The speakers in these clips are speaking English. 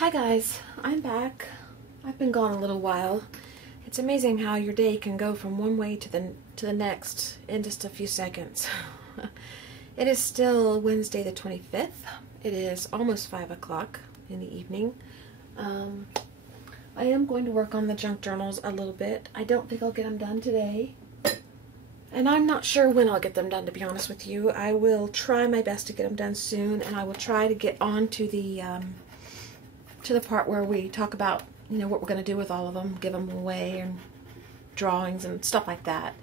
Hi guys, I'm back. I've been gone a little while. It's amazing how your day can go from one way to the next in just a few seconds. It is still Wednesday the 25th. It is almost 5 o'clock in the evening. I am going to work on the junk journals a little bit. I don't think I'll get them done today. And I'm not sure when I'll get them done, to be honest with you. I will try my best to get them done soon, and I will try to get on to the part where we talk about, you know, what we're going to do with all of them, give them away, and drawings and stuff like that.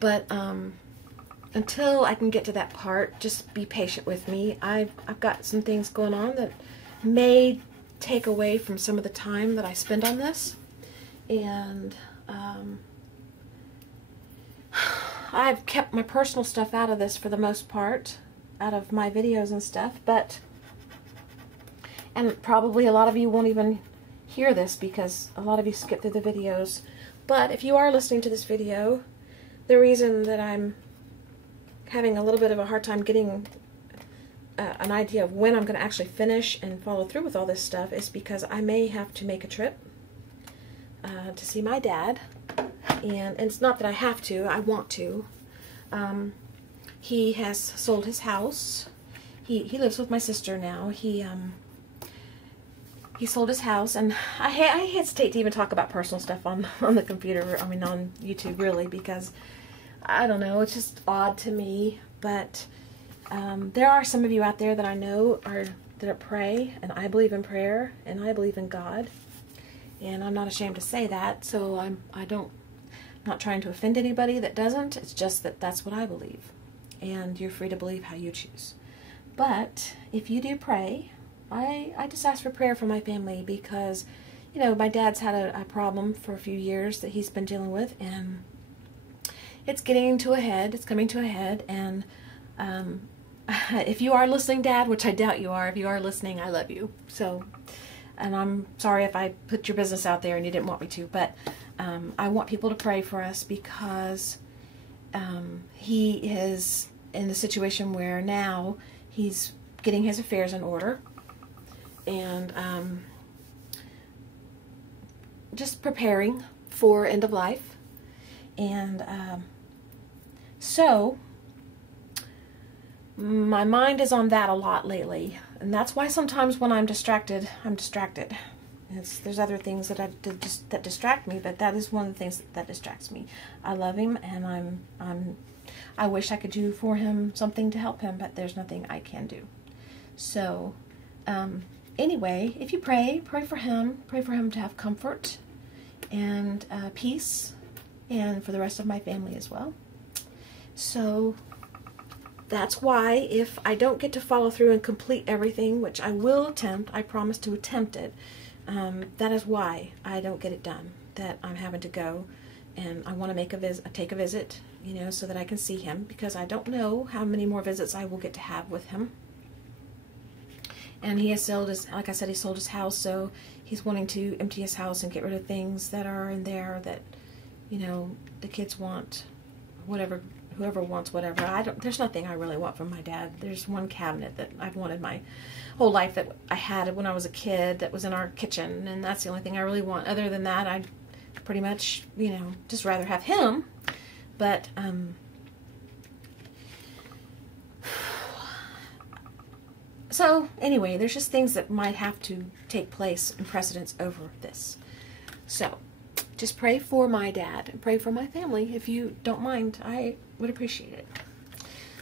But until I can get to that part, just be patient with me. I've got some things going on that may take away from some of the time that I spend on this, and I've kept my personal stuff out of this for the most part, out of my videos and stuff, and probably a lot of you won't even hear this because a lot of you skip through the videos. But if you are listening to this video, the reason that I'm having a little bit of a hard time getting an idea of when I'm going to actually finish and follow through with all this stuff is because I may have to make a trip to see my dad. And it's not that I have to, I want to. He has sold his house. He lives with my sister now. He sold his house, and I hesitate to even talk about personal stuff on the computer, I mean on YouTube really, because I don't know, it's just odd to me. But there are some of you out there that I know that pray, and I believe in prayer, and I believe in God, and I'm not ashamed to say that. So I'm not trying to offend anybody that doesn't. It's just that that's what I believe, and you're free to believe how you choose. But if you do pray, I just ask for prayer for my family, because, you know, my dad's had a problem for a few years that he's been dealing with, and it's getting to a head. It's coming to a head, and if you are listening, Dad, which I doubt you are, if you are listening, I love you. So, and I'm sorry if I put your business out there and you didn't want me to, but I want people to pray for us, because he is in the situation where now he's getting his affairs in order, and just preparing for end of life. And so my mind is on that a lot lately, and that's why sometimes when I'm distracted, I'm distracted. There's other things that distract me, but that is one of the things that distracts me. I love him, and I wish I could do for him something to help him, but there's nothing I can do. So anyway, if you pray for him to have comfort and peace, and for the rest of my family as well. So that's why, if I don't get to follow through and complete everything, which I will attempt, I promise to attempt it, that is why I don't get it done, that I'm having to go, and I want to take a visit, you know, so that I can see him, because I don't know how many more visits I will get to have with him. And he has sold his, like I said, he sold his house, so he's wanting to empty his house and get rid of things that are in there that, you know, the kids want, whatever, whoever wants whatever. There's nothing I really want from my dad. There's one cabinet that I've wanted my whole life that I had when I was a kid that was in our kitchen, and that's the only thing I really want. Other than that, I'd pretty much, you know, just rather have him. But so anyway, there's just things that might have to take place in precedence over this. So just pray for my dad and pray for my family if you don't mind. I would appreciate it.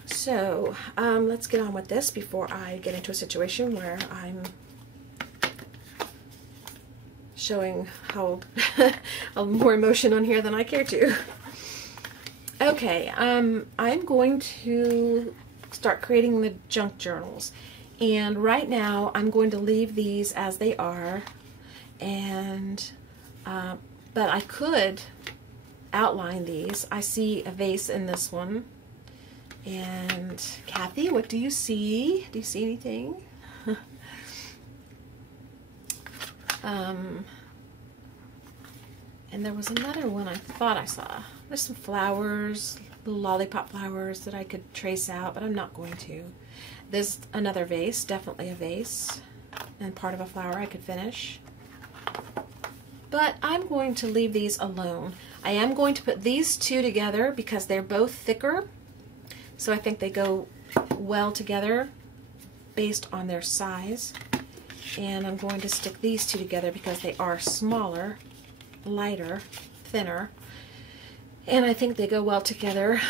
So let's get on with this before I get into a situation where I'm showing how more emotion on here than I care to. Okay, I'm going to start creating the junk journals. And right now, I'm going to leave these as they are, and but I could outline these. I see a vase in this one, and Kathy, what do you see? Do you see anything? And there was another one I thought I saw. There's some flowers, little lollipop flowers that I could trace out, but I'm not going to. There's another vase, definitely a vase. and part of a flower I could finish. But I'm going to leave these alone. I am going to put these two together because they're both thicker. So I think they go well together based on their size. And I'm going to stick these two together because they are smaller, lighter, thinner. And I think they go well together.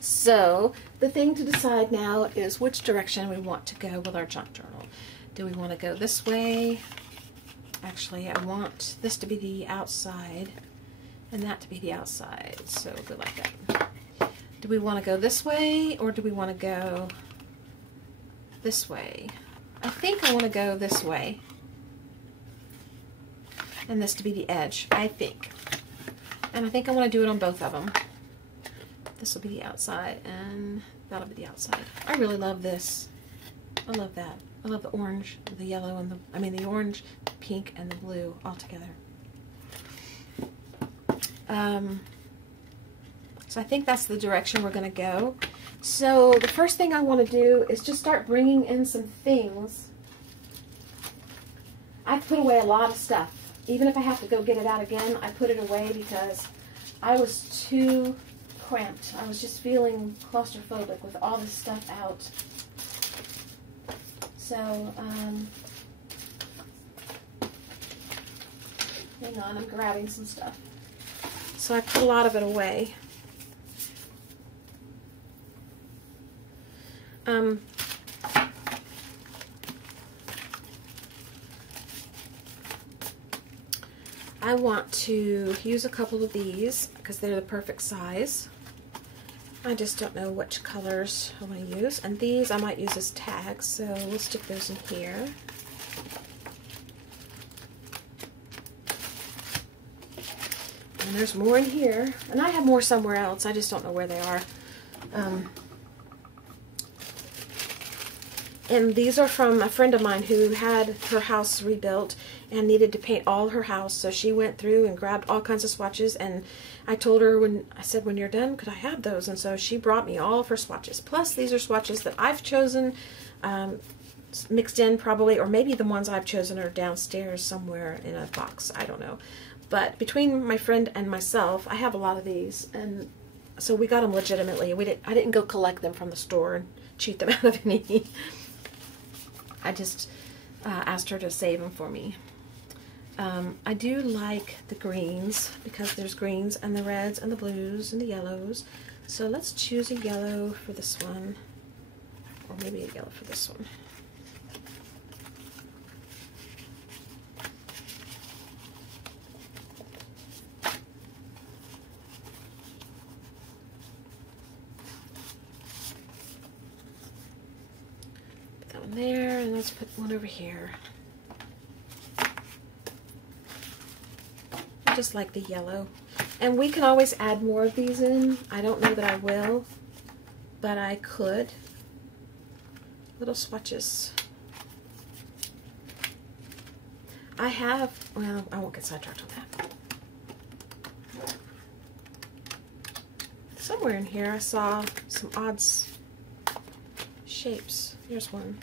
So the thing to decide now is which direction we want to go with our junk journal. Do we want to go this way? Actually, I want this to be the outside and that to be the outside. So we'll go like that. Do we want to go this way or do we want to go this way? I think I want to go this way. And this to be the edge, I think. And I think I want to do it on both of them. This will be the outside, and that'll be the outside. I really love this. I love that. I love the orange, the yellow, and the orange, pink, and the blue all together. So I think that's the direction we're going to go. So the first thing I want to do is just start bringing in some things. I've put away a lot of stuff. Even if I have to go get it out again, I put it away because I was too cramped. I was just feeling claustrophobic with all this stuff out. So, hang on, I'm grabbing some stuff. So I put a lot of it away. I want to use a couple of these because they're the perfect size. I just don't know which colors I want to use. And these I might use as tags, so we'll stick those in here. And there's more in here. And I have more somewhere else. I just don't know where they are. And these are from a friend of mine who had her house rebuilt and needed to paint all her house. So she went through and grabbed all kinds of swatches. And I told her, I said, when you're done, could I have those? And so she brought me all of her swatches. Plus, these are swatches that I've chosen, mixed in probably, or maybe the ones I've chosen are downstairs somewhere in a box. I don't know. But between my friend and myself, I have a lot of these. And so we got them legitimately. I didn't go collect them from the store and cheat them out of any. I just asked her to save them for me. I do like the greens because there's greens and the reds and the blues and the yellows. So let's choose a yellow for this one, or maybe a yellow for this one. There, and let's put one over here. I just like the yellow. And we can always add more of these in. I don't know that I will, but I could. Little swatches. I have, well, I won't get sidetracked on that. Somewhere in here I saw some odd shapes. Here's one.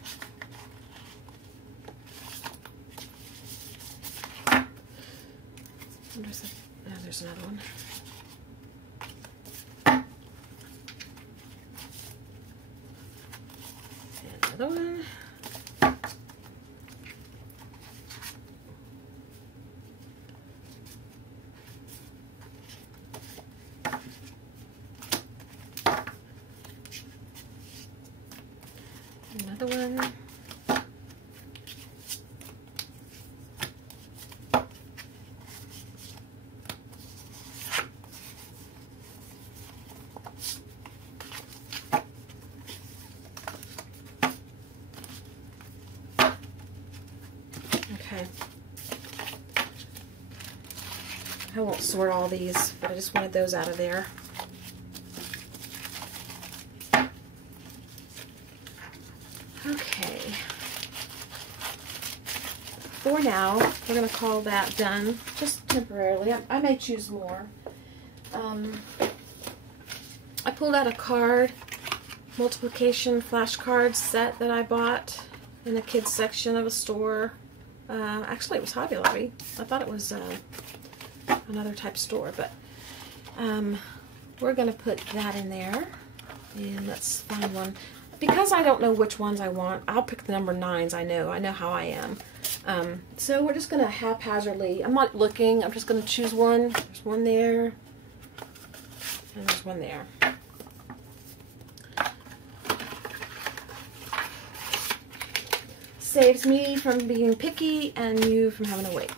There's another one. And another one. Another one. Okay. I won't sort all these, but I just wanted those out of there. Okay. For now, we're going to call that done, just temporarily. I may choose more. I pulled out a card multiplication flashcard set that I bought in the kids section of a store. Actually, it was Hobby Lobby. I thought it was another type store, but we're going to put that in there. And let's find one. Because I don't know which ones I want, I'll pick the number 9s. I know how I am. So we're just going to haphazardly, I'm not looking, I'm just going to choose one. There's one there, and there's one there. Saves me from being picky and you from having to wait.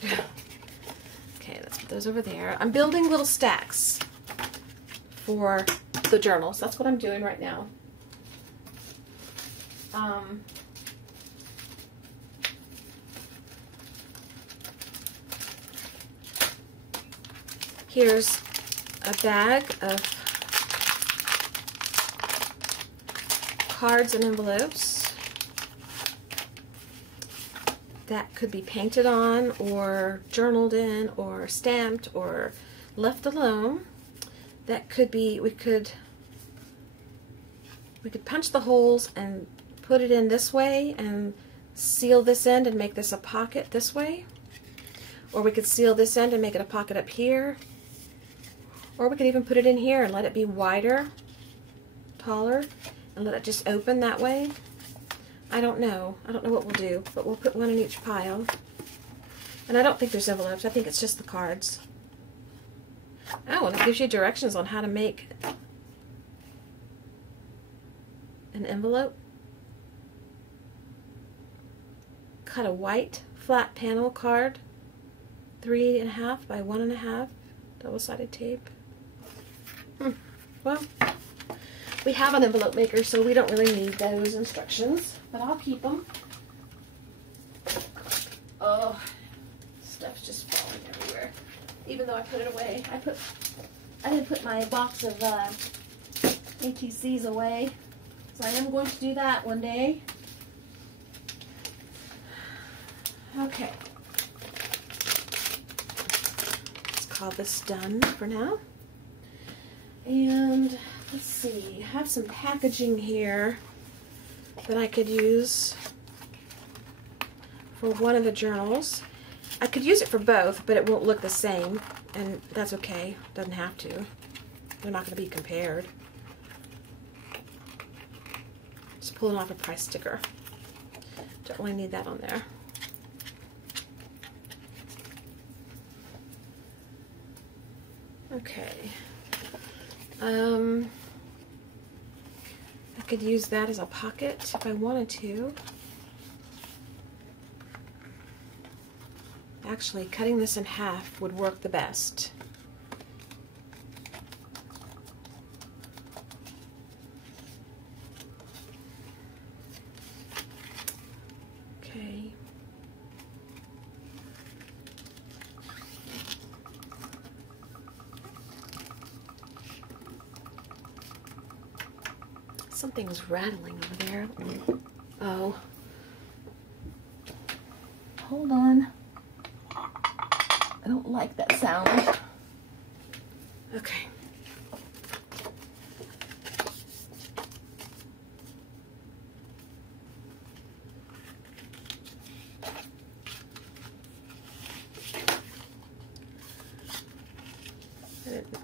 Okay, let's put those over there. I'm building little stacks for the journals. That's what I'm doing right now. Here's a bag of cards and envelopes that could be painted on or journaled in or stamped or left alone. That could be, we could punch the holes and put it in this way and seal this end and make this a pocket this way. Or we could seal this end and make it a pocket up here. Or we could even put it in here and let it be wider, taller, and let it just open that way. I don't know. I don't know what we'll do, but we'll put one in each pile. And I don't think there's envelopes. I think it's just the cards. Oh, and it gives you directions on how to make an envelope. Cut a white flat panel card, 3.5 by 1.5, double-sided tape. Well, we have an envelope maker, so we don't really need those instructions, but I'll keep them. Oh, stuff's just falling everywhere. Even though I put it away, I didn't put my box of ATCs away, so I am going to do that one day. Okay, let's call this done for now. And let's see, I have some packaging here that I could use for one of the journals. I could use it for both, but it won't look the same, and that's okay. Doesn't have to. They're not going to be compared. Just pulling off a price sticker. Don't really need that on there. Okay. I could use that as a pocket if I wanted to. Actually, cutting this in half would work the best. Okay. Something's rattling over there. Oh. Hold on. I don't like that sound. Okay.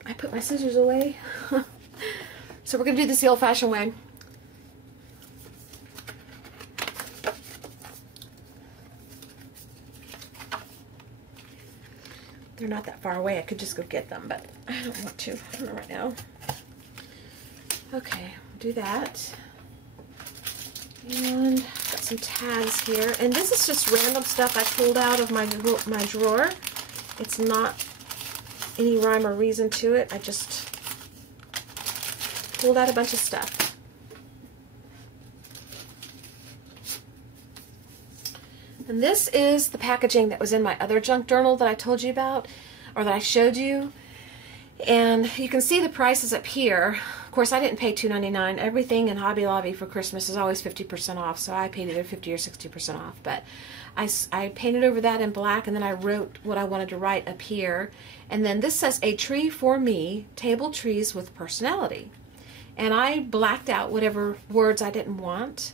I put my scissors away. So we're going to do this the old-fashioned way. They're not that far away. I could just go get them, but I don't want to right now. Okay, do that. And got some tags here. And this is just random stuff I pulled out of my drawer. It's not any rhyme or reason to it. I just pulled out a bunch of stuff. And this is the packaging that was in my other junk journal that I told you about, or that I showed you. And you can see the prices up here. Of course, I didn't pay $2.99. Everything in Hobby Lobby for Christmas is always 50% off, so I paid either 50 or 60% off. But I painted over that in black, and then I wrote what I wanted to write up here. And then this says, "A tree for me, table trees with personality." And I blacked out whatever words I didn't want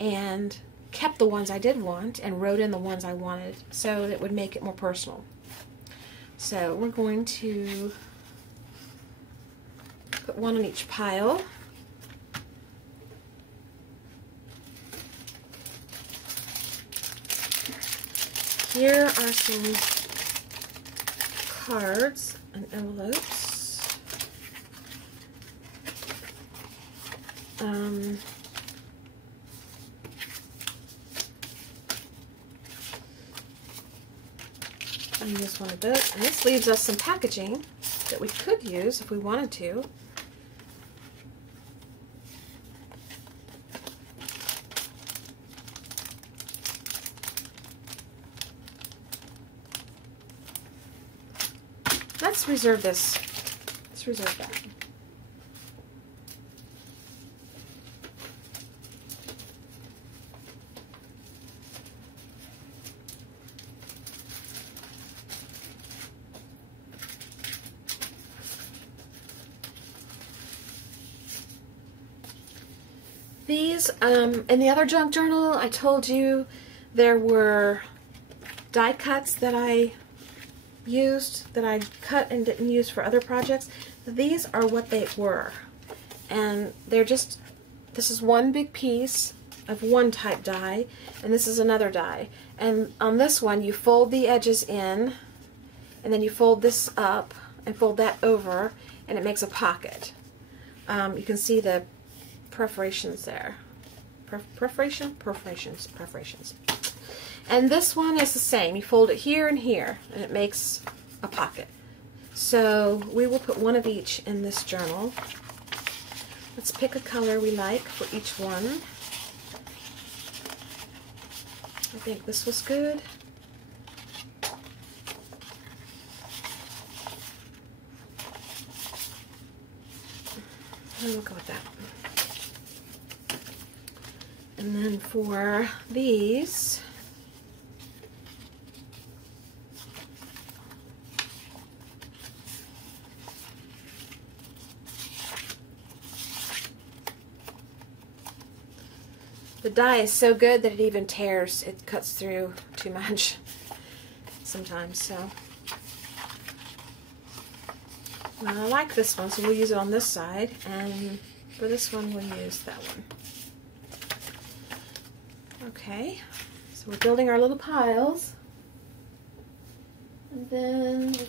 and kept the ones I did want and wrote in the ones I wanted so that it would make it more personal. So we're going to put one on each pile. Here are some cards and envelopes. I use one of those, and this leaves us some packaging that we could use if we wanted to. Let's reserve this. Let's reserve that. These, in the other junk journal, I told you there were die cuts that I used, that I cut and didn't use for other projects. These are what they were. And they're just, this is one big piece of one type die, and this is another die. And on this one, you fold the edges in, and then you fold this up and fold that over, and it makes a pocket. You can see the perforations there. Perforations. And this one is the same. You fold it here and here, and it makes a pocket. So we will put one of each in this journal. Let's pick a color we like for each one. I think this was good. We'll go with that. And then for these, the die is so good that it even tears. It cuts through too much sometimes. So, well, I like this one, so we'll use it on this side, and for this one we'll use that one. Okay, so we're building our little piles, and then we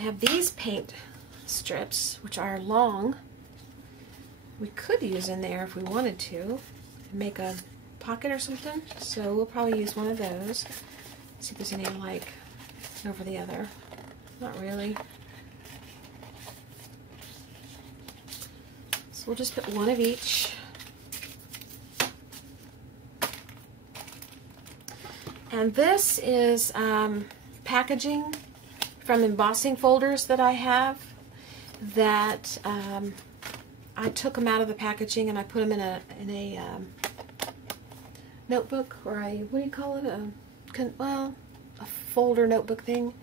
have these paint strips, which are long. We could use in there if we wanted to make a pocket or something, so we'll probably use one of those. See if there's any alike over the other. Not really. So we'll just put one of each. And this is packaging from Embossing Folders that I have, that I took them out of the packaging and I put them in a notebook, or a, what do you call it, a folder notebook thing.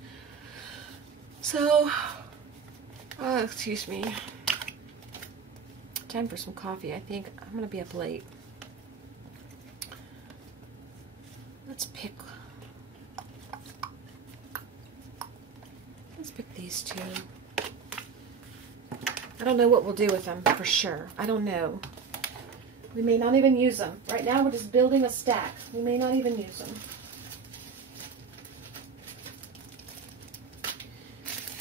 So, excuse me, time for some coffee. I think I'm gonna be up late. Let's pick these two. I don't know what we'll do with them for sure. I don't know. We may not even use them. Right now we're just building a stack. We may not even use them.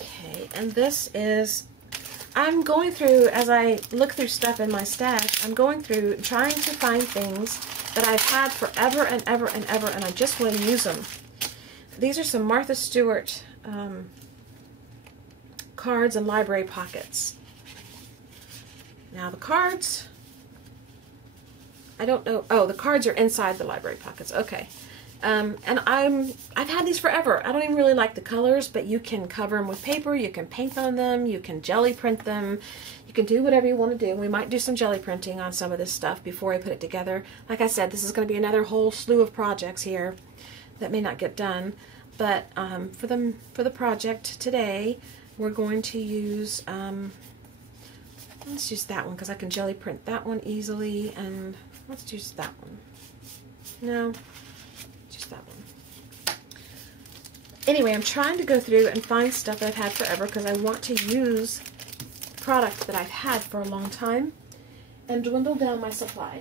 Okay, and this is, I'm going through, as I look through stuff in my stack, I'm going through trying to find things that I've had forever and ever and ever, and I just want to use them. These are some Martha Stewart cards and library pockets. Now the cards, I don't know, oh, the cards are inside the library pockets, okay. And I've had these forever. I don't even really like the colors, but you can cover them with paper, you can paint on them, you can jelly print them, you can do whatever you want to do. We might do some jelly printing on some of this stuff before I put it together. Like I said, this is going to be another whole slew of projects here that may not get done. But for the project today, we're going to use, let's use that one because I can jelly print that one easily, and let's use that one. No. That one. Anyway, I'm trying to go through and find stuff that I've had forever because I want to use product that I've had for a long time and dwindle down my supply.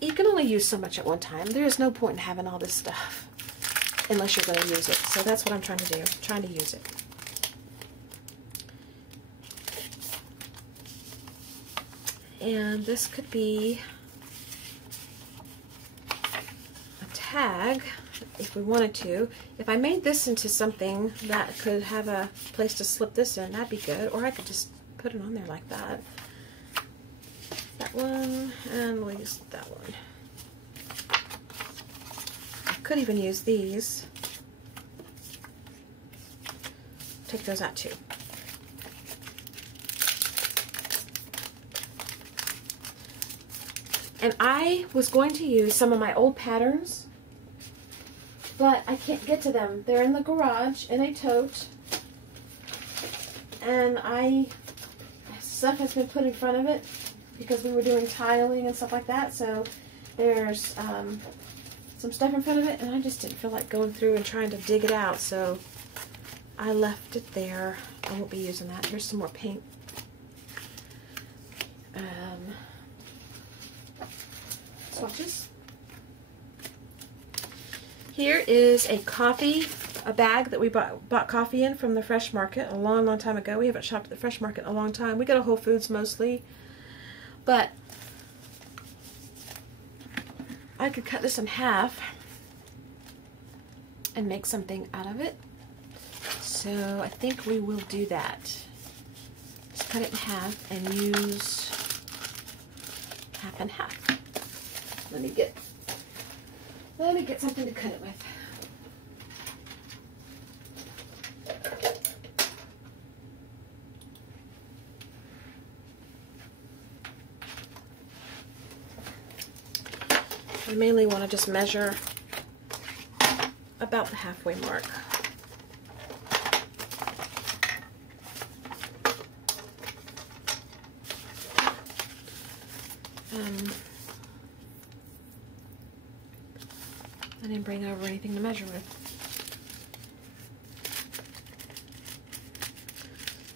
You can only use so much at one time. There is no point in having all this stuff unless you're going to use it. So that's what I'm trying to do. I'm trying to use it. And this could be tag if we wanted to. If I made this into something that could have a place to slip this in, that'd be good. Or I could just put it on there like that. That one, and we'll use that one. I could even use these. Take those out too. And I was going to use some of my old patterns, but I can't get to them. They're in the garage in a tote, and stuff has been put in front of it because we were doing tiling and stuff like that, so there's some stuff in front of it, and I just didn't feel like going through and trying to dig it out, so I left it there. I won't be using that. Here's some more paint. Swatches. Here is a bag that we bought coffee in from the Fresh Market a long time ago. We haven't shopped at the Fresh Market in a long time. We go to Whole Foods mostly, but I could cut this in half and make something out of it. So I think we will do that. Just cut it in half and use half and half. Let me get something to cut it with. I mainly want to just measure about the halfway mark. I didn't bring over anything to measure with.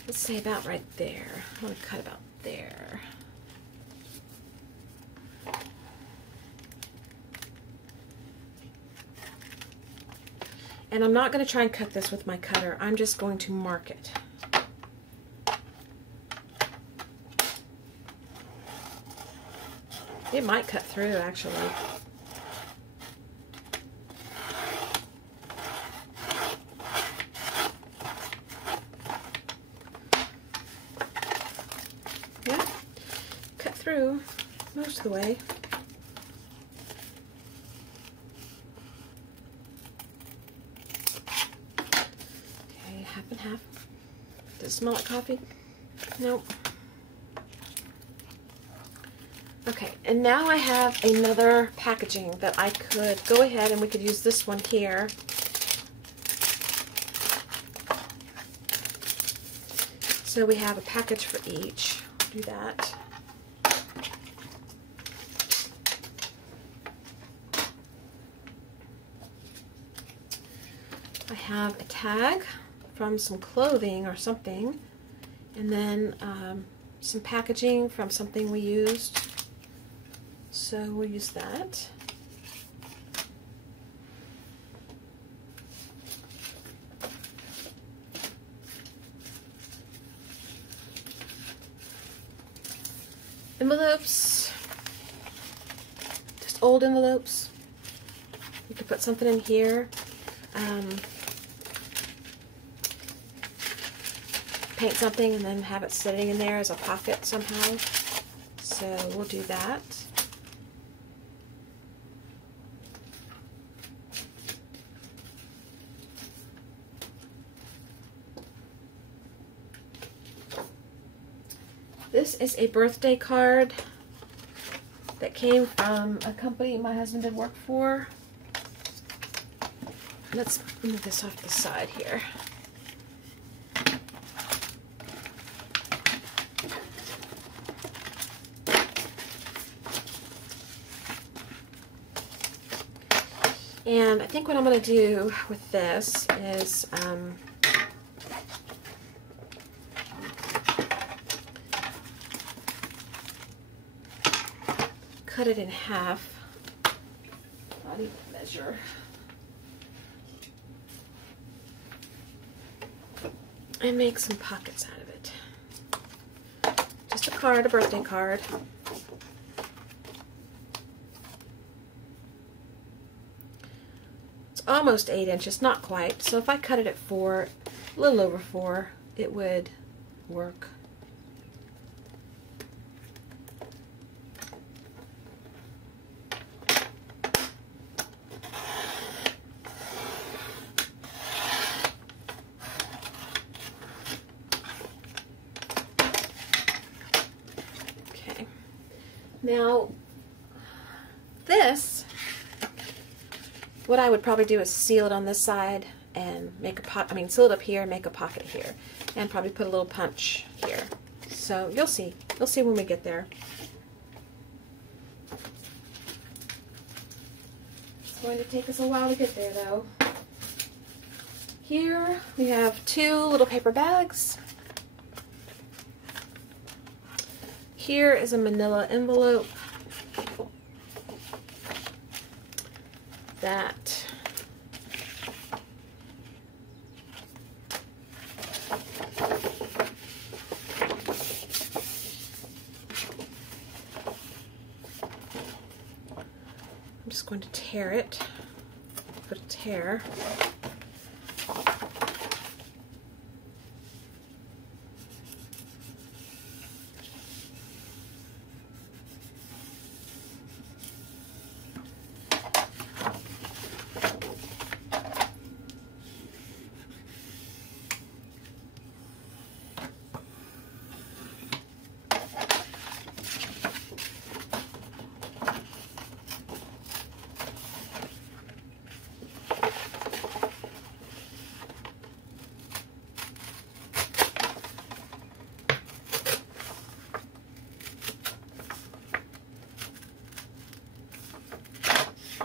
Let's say about right there. I'm going to cut about there. And I'm not going to try and cut this with my cutter. I'm just going to mark it. It might cut through, actually. Yeah, cut through most of the way. Okay, half and half. Does it smell like coffee? Nope. Okay, and now I have another packaging that I could go ahead and we could use this one here. So we have a package for each. Do that. I have a tag from some clothing or something, and then some packaging from something we used. So we'll use that. Envelopes, just old envelopes. You could put something in here. Paint something and then have it sitting in there as a pocket somehow. So we'll do that. This is a birthday card that came from a company my husband did work for. Let's move this off the side here. And I think what I'm going to do with this is cut it in half. I need to measure. And make some pockets out of it. Just a card, a birthday card. It's almost 8 inches, not quite. So if I cut it at 4, a little over 4, it would work. Now, this, what I would probably do is seal it on this side and make a pocket, seal it up here and make a pocket here. And probably put a little punch here. So you'll see. You'll see when we get there. It's going to take us a while to get there though. Here we have 2 little paper bags. Here is a manila envelope that I'm just going to tear it, put a tear.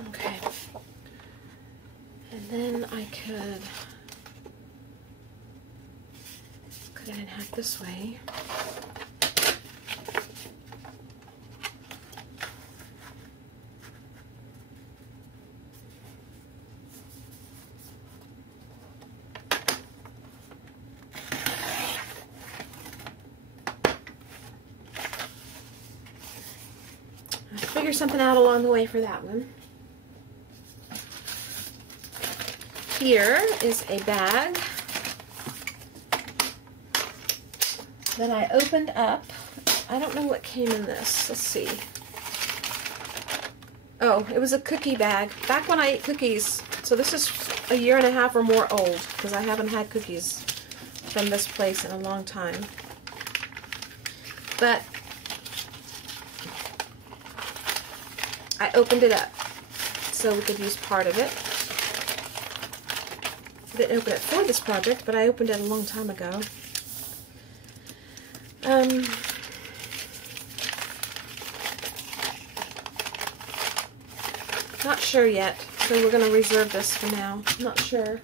Okay, and then I could cut it in half this way. I'll figure something out along the way for that one. Here is a bag that I opened up. I don't know what came in this. Let's see. Oh, it was a cookie bag. Back when I ate cookies, so this is a year and a half or more old because I haven't had cookies from this place in a long time. But I opened it up so we could use part of it. I didn't open it for this project, but I opened it a long time ago. Not sure yet, so we're going to reserve this for now. Not sure.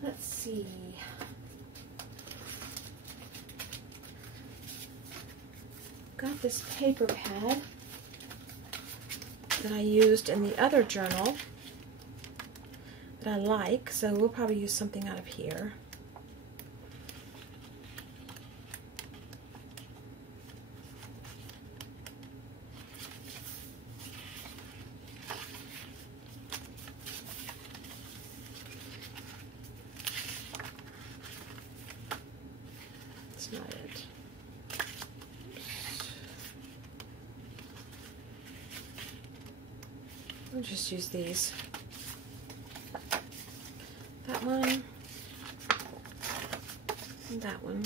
Let's see. Got this paper pad that I used in the other journal that I like, so we'll probably use something out of here. That's not it. I'll just use these. that one, and that one.